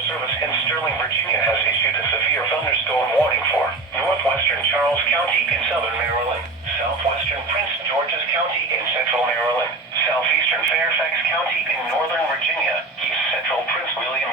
Weather Service in Sterling, Virginia has issued a severe thunderstorm warning for northwestern Charles County in southern Maryland, southwestern Prince George's County in central Maryland, southeastern Fairfax County in northern Virginia, east central Prince William